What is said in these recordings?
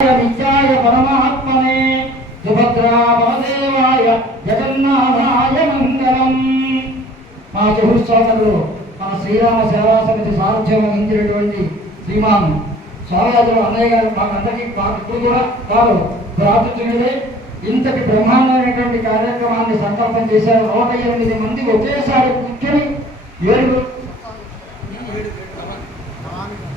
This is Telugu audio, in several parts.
విద్యాయ పరమాత్మనే సుభద్రా బలదేవాయ జగన్నాథాయ మంగళం. మా చతుర్సోదరులు మన శ్రీరామ సేవా సమితి సారథ్యం వహించినటువంటి శ్రీమాన్ స్వామిరాజులు అన్నయ్య గారు మాకందరికీ ఇప్పుడు కూడా వారు ప్రార్థించుకునే ఇంతటి బ్రహ్మాండమైనటువంటి కార్యక్రమాన్ని సంకల్పం చేశారు. 108 మంది ఒకేసారి కూర్చొని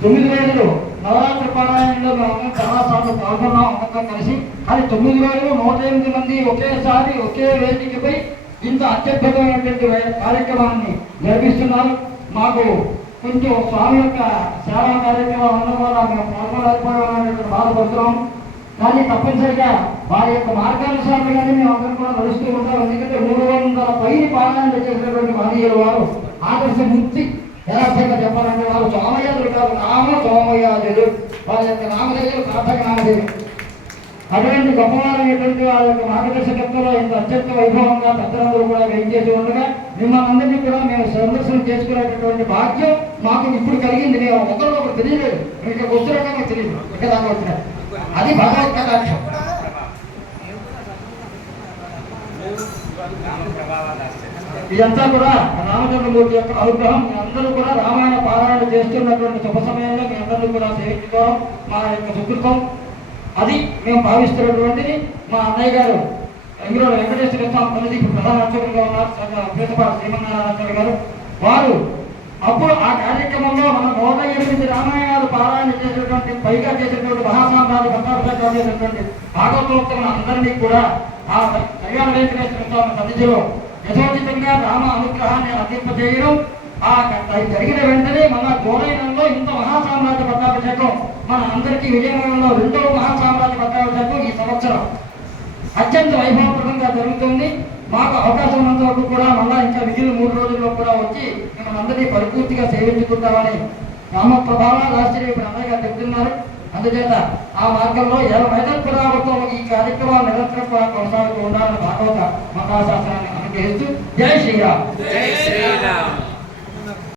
9 రోజులు నవరాత్రి పారాయణలో మేము చాలా సార్లు పాల్గొన్నాం ఒక్కొక్క కలిసి. అది 9 రోజులు 108 మంది ఒకేసారి ఒకే వేదికపై ఇంత అత్యద్భుతమైనటువంటి కార్యక్రమాన్ని జరిపిస్తున్నారు. మాకు కొంచెం స్వామి యొక్క సేవా కార్యక్రమం ఉండడం వల్ల మేము పాల్గొనలేకపోయినటువంటి బాధపడుతున్నాం. కానీ తప్పనిసరిగా వారి యొక్క మార్గానుసారంగానే మేము అందరం కూడా నడుస్తూ ఉంటాం. ఎందుకంటే 300 పైన పారాయణ చేసినటువంటి మహనీయులు వారు ఆదర్శమూర్తి. యథార్థంగా చెప్పాలంటే వారు సోమయాజులు కాదు, నామ సోమయాజులు. వారి యొక్క నామధేయులు సార్థక నామధేయులు. అటువంటి గొప్పవారైనటువంటి వారి యొక్క మార్గదర్శకత్వంలో ఇంత అత్యంత వైభవంగా పెద్దలందరూ కూడా వేయించేసి ఉండగా మిమ్మల్ని అందరినీ కూడా మేము సందర్శనం చేసుకునేటటువంటి భాగ్యం మాకు ఇప్పుడు కలిగింది. మేము ఒకరు తెలియలేదు, ఇక్కడ వచ్చినాక తెలియదు, ఇక్కడ దాకా వచ్చినారు. అది భగవత్ కటాక్షం. ఇదంతా కూడా రామచంద్రమూర్తి యొక్క అనుగ్రహం. మీ అందరూ కూడా రామాయణ పారాయణ చేస్తున్నటువంటి శుభ సమయంలో మీ అందరూ కూడా సేవించుకోవడం మా యొక్క సుకృతం. అది మేము భావిస్తున్నటువంటిది. మా అన్నయ్య గారు ఇందులో వెంకటేశ్వర స్వామి సన్నిధి ఇప్పుడు ప్రధాన అర్చకులుగా ఉన్నారు ప్రీతపాటి శ్రీమన్నారాయణ గారు. వారు అప్పుడు ఆ కార్యక్రమంలో మన 108 రామాయణాలు పారాయణ చేసినటువంటి పైగా చేసినటువంటి మహాసామ్రాజ్య పట్టాభిషేకం చేసినటువంటి భాగవతోత్తములు అందరినీ కూడా ఆ కళ్యాణ వెంకటేశ్వర స్వామి సన్నిధిలో యథోచితంగా రామ అనుగ్రహాన్ని అందింపజేయడం. ఆ జరిగిన వెంటనే మన జూలై నెలలో ఇంత మహాసామ్రాజ్య పట్టాభిషేకం మన అందరికీ విజయనగరంలో 2వ మహాసామ్రాజ్య పట్టాభిషేకం ఈ సంవత్సరం అత్యంత వైభవప్రదంగా జరుగుతుంది. మాకు అవకాశం ఉన్నంత వరకు కూడా మళ్ళా ఇంకా మిగిలిన 3 రోజుల్లో కూడా వచ్చి మిమ్మల్ని అందరినీ పరిపూర్తిగా సేవించుకుంటామని రామ ప్రభావాలు ఆశ్చర్య ఇప్పుడు అన్నయ్య గారు చెప్తున్నారు. అందుచేత ఆ మార్గంలో 20 పురావృతం ఈ కార్యక్రమాలు నిరంతరం కూడా కొనసాగుతూ ఉండాలని భాగవత మహాశాస్త్రాన్ని అనుగ్రహిస్తూ జై శ్రీరామ్.